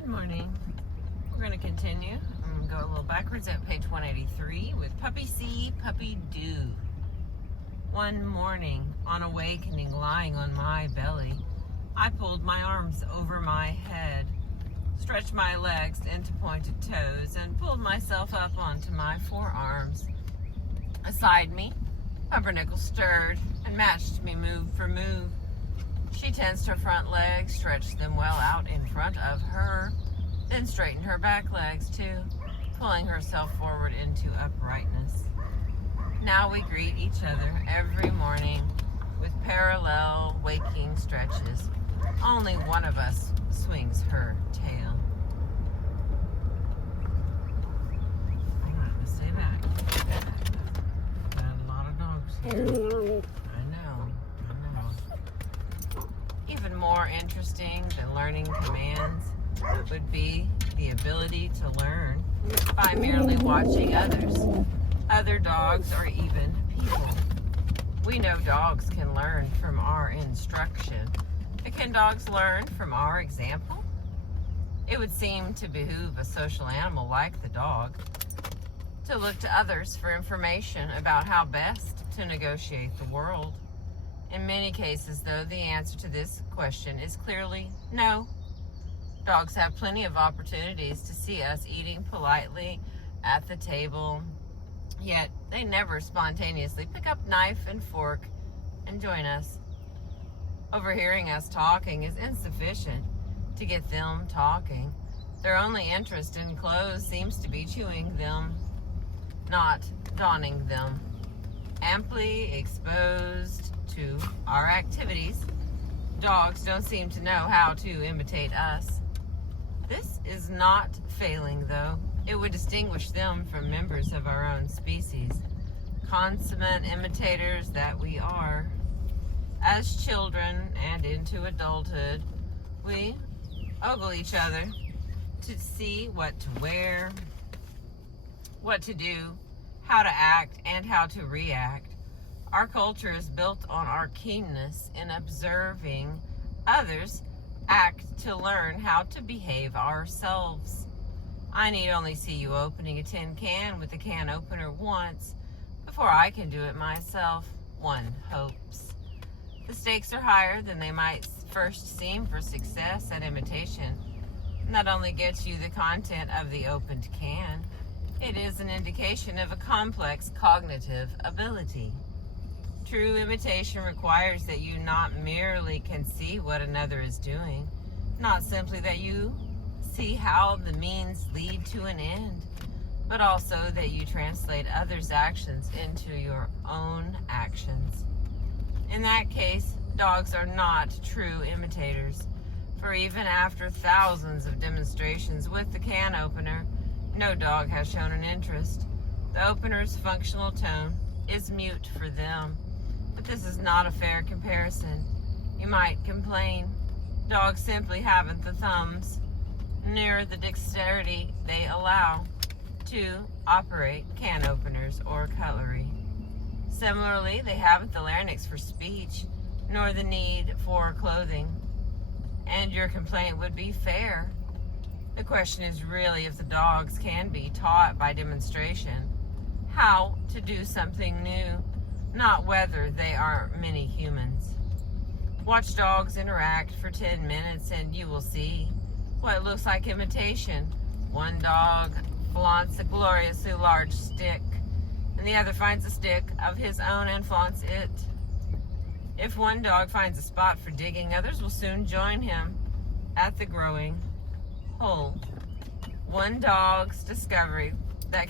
Good morning. We're going to continue. I'm going to go a little backwards at page 183 with Puppy See, Puppy Do. One morning, on awakening, lying on my belly, I pulled my arms over my head, stretched my legs into pointed toes, and pulled myself up onto my forearms. Aside me, Pumpernickel stirred and matched me move for move. She tensed her front legs, stretched them well out in front of her, then straightened her back legs too, pulling herself forward into uprightness. Now we greet each other every morning with parallel waking stretches. Only one of us swings her tail. I got to stay back. Got a lot of dogs here. I know. Even more interesting than learning commands would be the ability to learn by merely watching others, other dogs, or even people. We know dogs can learn from our instruction, but can dogs learn from our example? It would seem to behoove a social animal like the dog to look to others for information about how best to negotiate the world. In many cases, though, the answer to this question is clearly no. Dogs have plenty of opportunities to see us eating politely at the table, yet they never spontaneously pick up knife and fork and join us. Overhearing us talking is insufficient to get them talking. Their only interest in clothes seems to be chewing them, not donning them. Amply exposed to our activities, dogs don't seem to know how to imitate us. This is not failing, though. It would distinguish them from members of our own species, consummate imitators that we are. As children and into adulthood, we ogle each other to see what to wear, what to do, how to act, and how to react. Our culture is built on our keenness in observing others act to learn how to behave ourselves. I need only see you opening a tin can with a can opener once before I can do it myself, one hopes. The stakes are higher than they might first seem for success at imitation. Not only gets you the content of the opened can, it is an indication of a complex cognitive ability. True imitation requires that you not merely can see what another is doing, not simply that you see how the means lead to an end, but also that you translate others' actions into your own actions. In that case, dogs are not true imitators, for even after thousands of demonstrations with the can opener, no dog has shown an interest. The opener's functional tone is mute for them. But this is not a fair comparison. You might complain. Dogs simply haven't the thumbs, nor the dexterity they allow to operate can openers or cutlery. Similarly, they haven't the larynx for speech, nor the need for clothing. And your complaint would be fair. The question is really if the dogs can be taught by demonstration how to do something new, not whether they are mini humans. Watch dogs interact for 10 minutes and you will see what looks like imitation. One dog flaunts a gloriously large stick, and the other finds a stick of his own and flaunts it. If one dog finds a spot for digging, others will soon join him at the growing hole. One dog's discovery that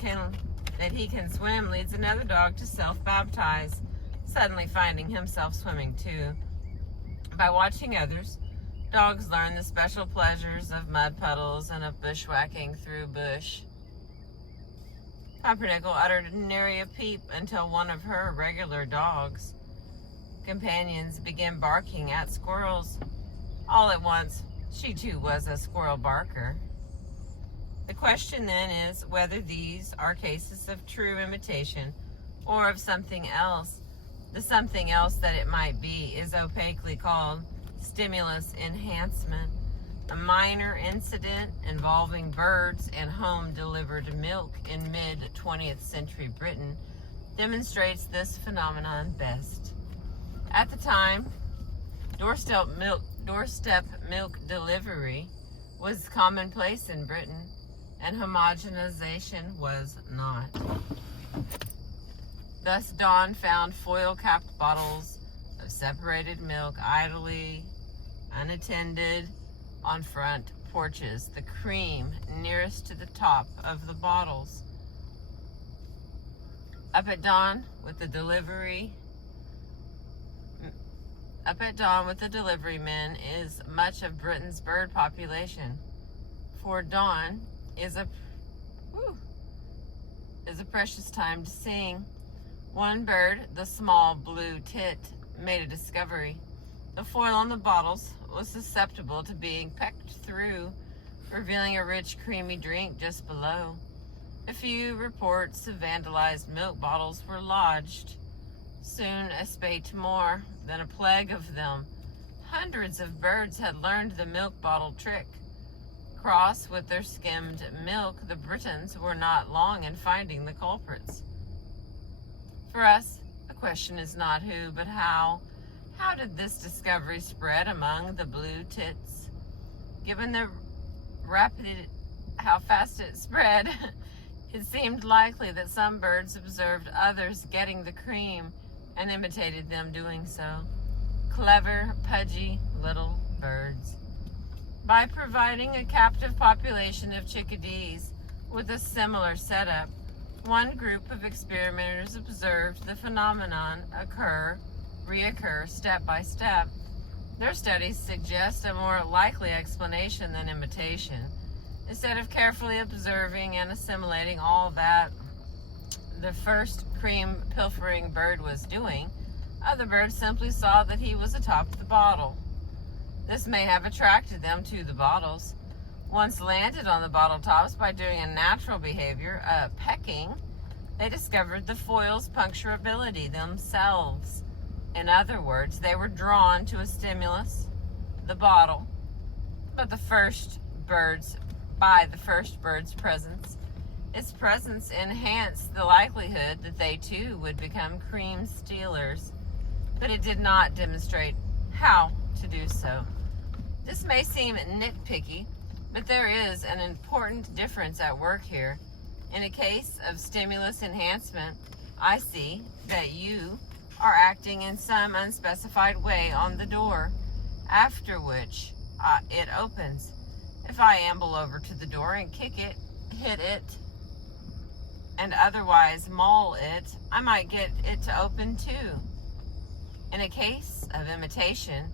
he can swim leads another dog to self-baptize, suddenly finding himself swimming too. By watching others, dogs learn the special pleasures of mud puddles and of bushwhacking through bush. Pumpernickel uttered nary a peep until one of her regular dogs' companions began barking at squirrels. All at once, she too was a squirrel barker. The question then is whether these are cases of true imitation or of something else. The something else that it might be is opaquely called stimulus enhancement. A minor incident involving birds and home-delivered milk in mid-20th century Britain demonstrates this phenomenon best. At the time, doorstep milk delivery was commonplace in Britain, and homogenization was not. Thus, Dawn found foil-capped bottles of separated milk idly, unattended, on front porches, the cream nearest to the top of the bottles. Up at dawn with the delivery men is much of Britain's bird population. For dawn is a precious time to sing. One bird, the small blue tit, made a discovery. The foil on the bottles was susceptible to being pecked through, revealing a rich, creamy drink just below. A few reports of vandalized milk bottles were lodged. Soon a spate more, then a plague of them. Hundreds of birds had learned the milk bottle trick. Cross with their skimmed milk, the Britons were not long in finding the culprits. For us, the question is not who, but how. How did this discovery spread among the blue tits? Given the how fast it spread, it seemed likely that some birds observed others getting the cream and imitated them doing so. Clever, pudgy little birds. By providing a captive population of chickadees with a similar setup, one group of experimenters observed the phenomenon reoccur step by step. Their studies suggest a more likely explanation than imitation. Instead of carefully observing and assimilating all that the first cream pilfering bird was doing, other birds simply saw that he was atop the bottle. This may have attracted them to the bottles. Once landed on the bottle tops by doing a natural behavior, pecking, they discovered the foil's puncturability themselves. In other words, they were drawn to a stimulus, the bottle, by the first bird's presence. Its presence enhanced the likelihood that they too would become cream stealers, but it did not demonstrate how to do so. This may seem nitpicky, but there is an important difference at work here. In a case of stimulus enhancement, I see that you are acting in some unspecified way on the door, after which it opens. If I amble over to the door and kick it, hit it, and otherwise maul it, I might get it to open too. In a case of imitation,